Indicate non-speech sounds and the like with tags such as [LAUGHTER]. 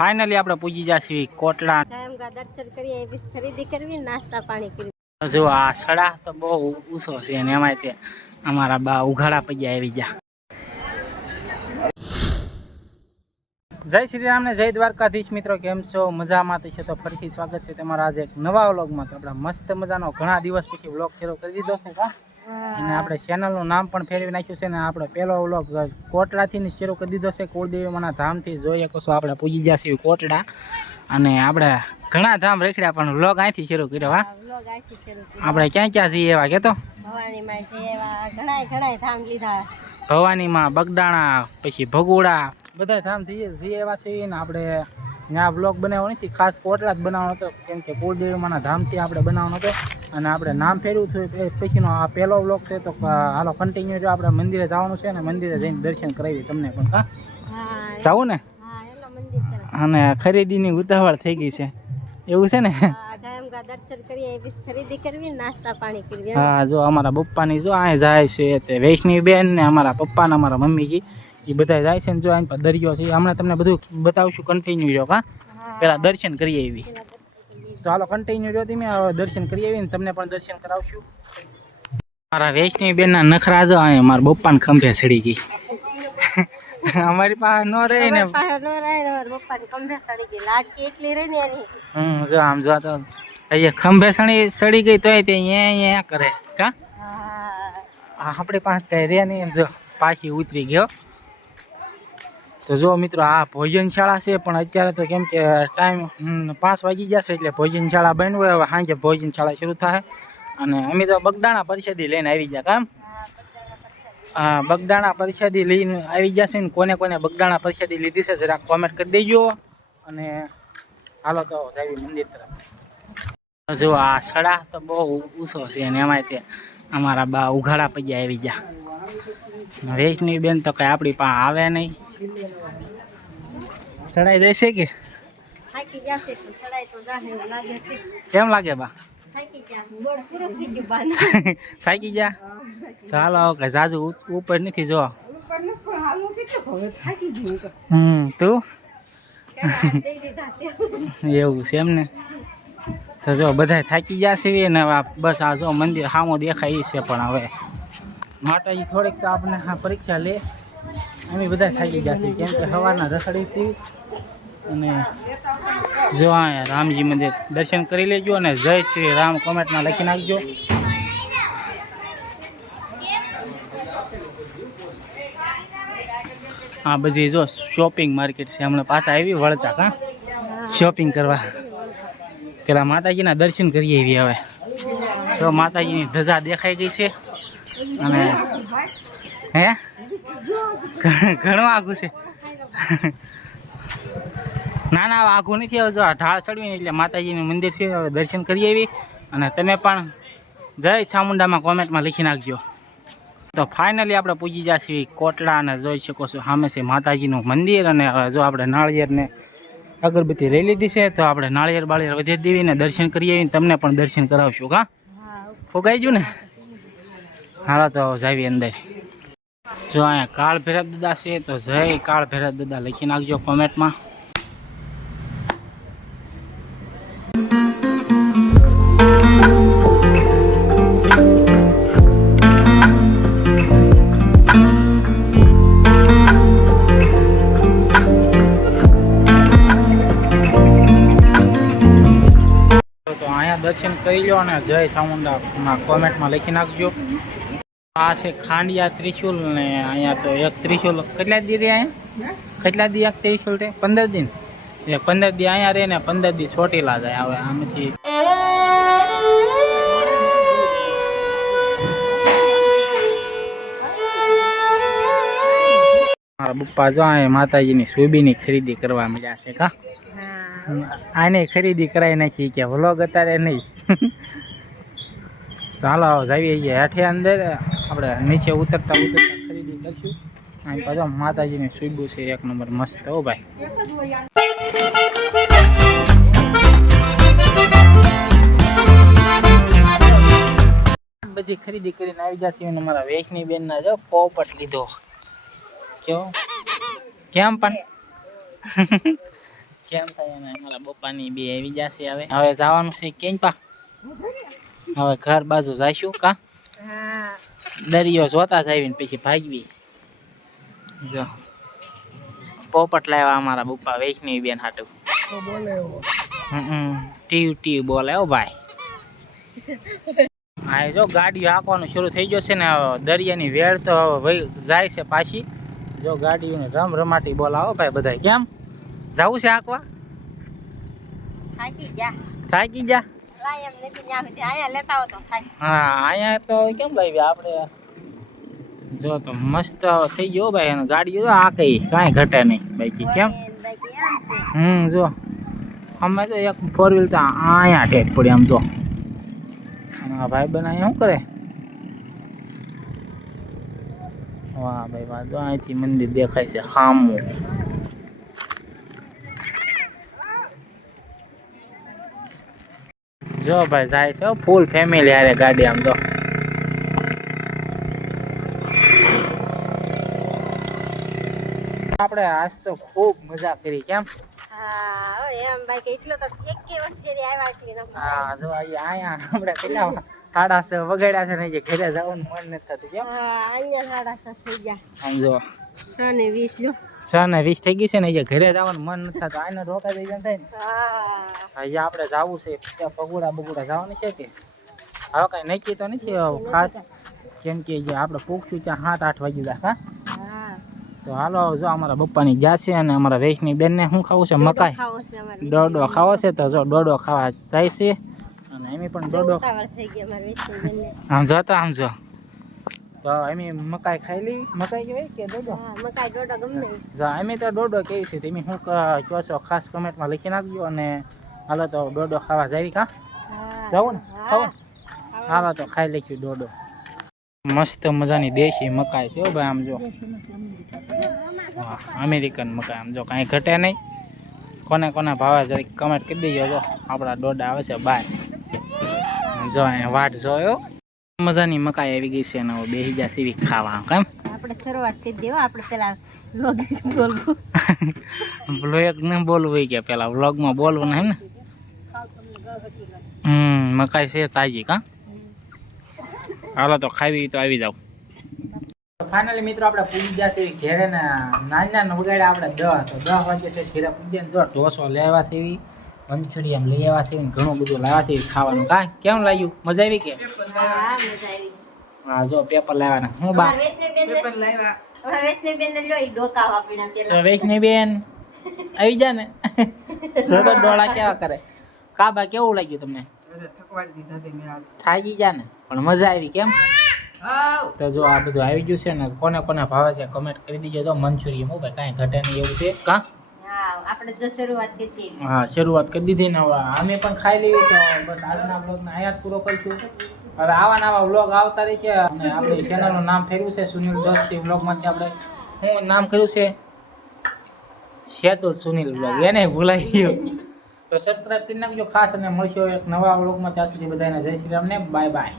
Finally આપણે પૂજી જશે કોટડા દર્શન કરીએ ખરીદી કરવી નાસ્તા પાણી કરી જો આ સડા તો બહુ ઊંચો છે અને એમાંય તે અમારા બા ઉઘાડા પૈયા આવી ગયા. જય શ્રી રામ ને જય દ્વારકાધીશ મિત્રો કેમ છો? મજામાં છે તો ફરીથી સ્વાગત છે તમારા આજે એક નવા વ્લોગમાં. તો આપણે મસ્ત મજાનો ઘણા દિવસ પછી વ્લોગ શરૂ કરી દીધો છે કા અને આપણે ચેનલનું નામ પણ ફેરવી નાખ્યું છે ને આપણે પહેલો વ્લોગ કોટડાથી શરૂ કરી દીધો છે કુળદેવીમાંના ધામથી. જોઈએ કશું આપણે પૂજી ગયા છીએ કોટડા. અને આપણે ઘણા ધામ રેખડ્યા પણ વ્લોગ અહીંથી શરૂ કર્યો હા. આપણે ક્યાં ક્યાં જઈએ એવા કહેતો ભવાનીમાં બગડાણા પછી ભગોડા બધા ધામ જઈએ જઈએ એવા છીએ ને આપણે ત્યાં બ્લોગ બનાવવો નથી ખાસ કોટડા જ બનાવવાનો હતો. કેમ કે કુળદેવીમાંના ધામથી આપણે બનાવવાનો હતો. અને આપણે નામ ફેરવું થયું પછીનો આ પહેલો બ્લોગ છે. તો હાલો કન્ટિન્યુ જો આપણે મંદિરે જવાનું છે ને મંદિરે જઈને દર્શન કરાવી તમને પણ હા? જવું ને? અને ખરીદીની ઉતાવળ થઈ ગઈ છે. એવું છે ને? હા જો અમારા પપ્પાની જો અહીં જાય છે તે વૈષ્ણવી બેન ને અમારા પપ્પા ને અમારા મમ્મીજી એ બધા જાય છે ને જો અહીં દરિયો છે હમણાં તમને બધું બતાવશું કન્ટિન્યુ રહ્યો હા. પહેલાં પેલા દર્શન કરી આવી ચાલો તો હાલો કન્ટિન્યુ રહ્યો તમે દર્શન કરી આવી ને તમને પણ દર્શન કરાવશું. મારા વૈષ્ણવી બેનના નખરા જો અહીં મારા પપ્પાને ખંભે ચડી ગઈ. [LAUGHS] અમારી પાસે ન રહી ને. હમ જો આમ જો તો અહીંયા ખંભે સડી સડી ગઈ તોય તે અહીંયા કરે કા? આપણી પાસે કઈ રે નહીં એમ જો પાછી ઉતરી ગયો. તો જો મિત્રો, આ ભોજનશાળા છે, પણ અત્યારે તો કેમ કે ટાઈમ પાંચ વાગી જશે એટલે ભોજનશાળા બન્યું હોય, હવે સાંજે ભોજનશાળા શરૂ થાય. અને અમે તો બગદાણા પરિષદી લઈને આવી ગયા કામ હા, બગદાણા પરિષદી લઈને આવી જશે ને, કોને કોને બગદાણા પરિષદી લીધી છે જરાક કોમેન્ટ કરી દેજો. અને હાલો તો દેવી મંદિર તરફ. જો આ સડા તો બહુ ઊંચો છે અને એમાંય તે અમારા બા ઉઘાડા પૈયા આવી ગયા. રેશની બેન તો કઈ આપણી પાસે આવે નહીં. સડાઈ જશે કે? કેમ લાગે બા? થાકી ગયા ગોળ પૂરો થઈ ગયો બાને [LAUGHS] થાકી ગયા? તો હાલો હવે કઈ જાજુ ઉપર નથી જો. હમ તું? એવું છે એમ ને? તો જો બધા થાકી ગયા છે ને બસ આ જો મંદિર સામો દેખાય છે પણ હવે. માતાજી થોડીક તો આપણે પરીક્ષા લે. અમે બધા થાકી ગયા છીએ. કેમ કે સવારના રસડીથી અને જો અહીંયા રામજી મંદિર દર્શન કરી લેજો અને જય શ્રી રામ કોમેન્ટમાં લખી નાખજો. આ બધી જો શોપિંગ માર્કેટ છે. હમણાં પાછા આવી વળતા કા? શોપિંગ કરવા. પેલા માતાજીના દર્શન કરીએ એવી હવે. તો માતાજીની ધજા દેખાઈ ગઈ છે. અને હે? ઘણું આઘું છે. ના ના આઘું નથી. હવે જો આ ઢાળ ચડવી એટલે માતાજીનું મંદિર છે હવે દર્શન કરી આવી. અને તમે પણ જય ચામુંડામાં કોમેન્ટમાં લખી નાખજો. તો ફાઇનલી આપણે પૂજી જઈએ કોટલા અને જોઈ શકો છો સામે છે માતાજીનું મંદિર અને જો આપણે નાળિયેરને અગરબત્તી લઈ લીધી છે તો આપણે નાળિયેર બાળિયેર વધે દેવીને દર્શન કરી આવીને તમને પણ દર્શન કરાવશું કા? હા ફોગાઈ ગયું ને? હાલો તો જાવી અંદર. જો અહીંયા કાળ ભેરવ દાદા છે, તો જય કાળ ભેરવ દાદા લખી નાખજો કોમેન્ટમાં. દર્શન કરી લો અને જય ચામુંડા કોમેન્ટમાં લખી નાખજો. આ છે ખાંડિયા ત્રિશુલ ને અહીંયા તો એક ત્રિશુલ. કેટલા દી રહ્યા અહીંયા કેટલા દી એક ત્રિશુલ રે પંદર દિન એ પંદર દી અહીંયા રે ને પંદર દી ચોટીલા જાય આવે આમથી. મારા પપ્પા જો અહીંયા માતાજીની સુબીની ખરીદી કરવા મળ્યા છે કા? આને ખરીદી કરાવી નાખી કે વ્લોગ અત્યારે નહીં. ચાલો જાવી હેઠે અંદર. આપણે નીચે ઉતરતા ઉતરતા ખરીદી કરશું અહીં પાછો માતાજીની સુબુ છે, એક નંબર મસ્ત, હો ભાઈ. બધી ખરીદી કરીને આવી જશે અને મારા વેચની બેન ના જો પોપટ લીધો. કેવો? કેમ પણ? [LAUGHS] કેમ થાય અને મારા પપ્પાની બે આવી જશે હવે. હવે જવાનું છે કેમ પા હવે ઘર બાજુ જઈશું કા? હા. દરિયો જોતા જ આવીને પછી ભાગવી. જો. પોપટ લાવ્યા અમારા પપ્પા વૈષ્ણવી બેન હાટુ. ટીવ ટીવ બોલે ઓ ભાઈ. [LAUGHS] હા જો ગાડીઓ હાંકવાનું શરૂ થઈ ગયો છે ને દરિયાની વેળ તો જાય છે પાછી. જો ગાડીઓને રમ રમાટી બોલાવો ભાઈ બધા કેમ? જવું છે હાંકવા? થાકી જા થાકી જા લાય એમ નથી ત્યાં સુધી અહીંયા લેતા આવો તો થાય. હા અહીંયા તો કેમ લાવી આપણે? જો તો મસ્ત થઈ ગયો ભાઈ અને ગાડીઓ જો આ કઈ કાંઈ ઘટે નહીં બાકી કેમ? હમ જો. અમે તો એક ફોર વ્હીલ તો અહીંયા ટેક પડી આમ જો. આ ભાઈ બન અહીંયા શું કરે? વાહ ભાઈ વાહ જો અહીંથી મંદિર દેખાય છે સામું જો ભાઈ જાય છે ફૂલ ફેમિલી હારે ગાડી આમ જો. આપણે આજ તો ખૂબ મજા કરી કેમ? હા તો જો અહીંયા આપણે પેલા સાડા છ વગાડ્યા છે ને જે ઘરે જવાનું મન નથી થતું કેમ? અહીંયા સાડા થઈ ગયા. આમ જો. છ ને વીસ જો. છ ને વીસ થઈ ગઈ છે ને જે ઘરે જવાનું મન નથી થતું. આને રોકાઈ દઈ જાય ને. અહીંયા આપણે જવું છે. ત્યાં પગુડા બગુડા જવાનું છે કે? હવે કાંઈ નક્કી તો નથી ખાસ. કેમ કે જે આપણે પૂછશું ત્યાં સાત આઠ વાગી જાય હા? તો હાલો જો અમારા પપ્પાની ગયા છે અને અમારા વેચની બેનને શું ખાવું છે? મકાઈ. દોડો ખાવો છે તો જો દોડો ખાવા જાય છે. અને એમ પણ બેનને. આમ જો તો આમ જો. તો એમ મકાઈ ખાઈ લઈ મકાઈ કહેવાય કે દોડો મકાઈ ડોડો ગમે. જા એમ તો દોડો કેવી છે તમે શું કહો છો? ખાસ કમેન્ટમાં લખી નાખજો અને હાલો તો દોડો ખાવા જાવી કા? જાવું ને? ખાવા? હાલો તો ખાઈ લખ્યું દોડો મસ્ત મજાની દેશી મકાઈ છે ભાઈ આમ જો. અમેરિકન મકાઈ આમ જો કાંઈ ઘટે નહીં. કોને કોને ભાવે જરીક કમેન્ટ કરી દેજો જો. આપણા દોડા આવે છે બાય જો અહીંયા વાટ જોયો. મજાની મકાઈ આવી ગઈ છે ને બેસી જા સીવી ખાવા કેમ? આપણે શરૂઆત કરી દેવા આપણે પેલા વ્લોગ બોલવું. બ્લોગ ને બોલવું હોય કે પેલા વ્લોગમાં બોલવું હે ને? હમ મકાઈ છે તાજી કા? હાલો તો ખાવી તો આવી જાવ ફાઇનલી મિત્રો આપણે પૂજી ગયા છે ઘેરે ને નાના ને વગાડ્યા આપણે દસ તો દસ વાગે છે ઘેરે પૂજ્યા ને જો ઢોસો લેવા એવી. મંચુરિયન લઈ આવ્યા છે ને ઘણું બધું લાવ્યા છે ખાવાનું. કા? કેમ લાગ્યું? મજા આવી કે? હા મજા આવી. હા જો પેપર લાવવાના હું બા અમારે બેન ને અમારે વૈષ્ણવ બેન ને લ્યો ઈ ડોકા પીણા પેલા. તો વૈષ્ણવી બેન આવી જા ને. જો તો ડોળા કેવા કરે. કા બા કેવું લાગ્યું તમને? થાકી જા ને. પણ મજા આવી કેમ? તો જો આ બધું આવી ગયું છે ને કોને કોને ભાવે છે કમેન્ટ કરી દીજો. તો મંચુરિયન હું ભાઈ કાંઈ ઘટે નહીં એવું છે. કાં? આપણે તો શરૂઆત કરી હા, શરૂઆત કરી દીધી ને અમે પણ ખાઈ લેવી તો બસ આજના બ્લોગને અહીંયા જ પૂરો કરીશું. હવે આવા નવા બ્લોગ આવતા રહેશે અને આપણી ચેનલનું નામ ફેર્યું છે સુનિલ દોસ્તી બ્લોગમાંથી આપણે શું નામ કર્યું છે? શેતુલ સુનિલ બ્લોગ એને ભૂલાઈ ગયો. તો સબસ્ક્રાઈબ કરી નાખજો ખાસ અને મળશો એક નવા બ્લોગમાં ત્યાં સુધી બધાને જય શ્રી રામ ને બાય બાય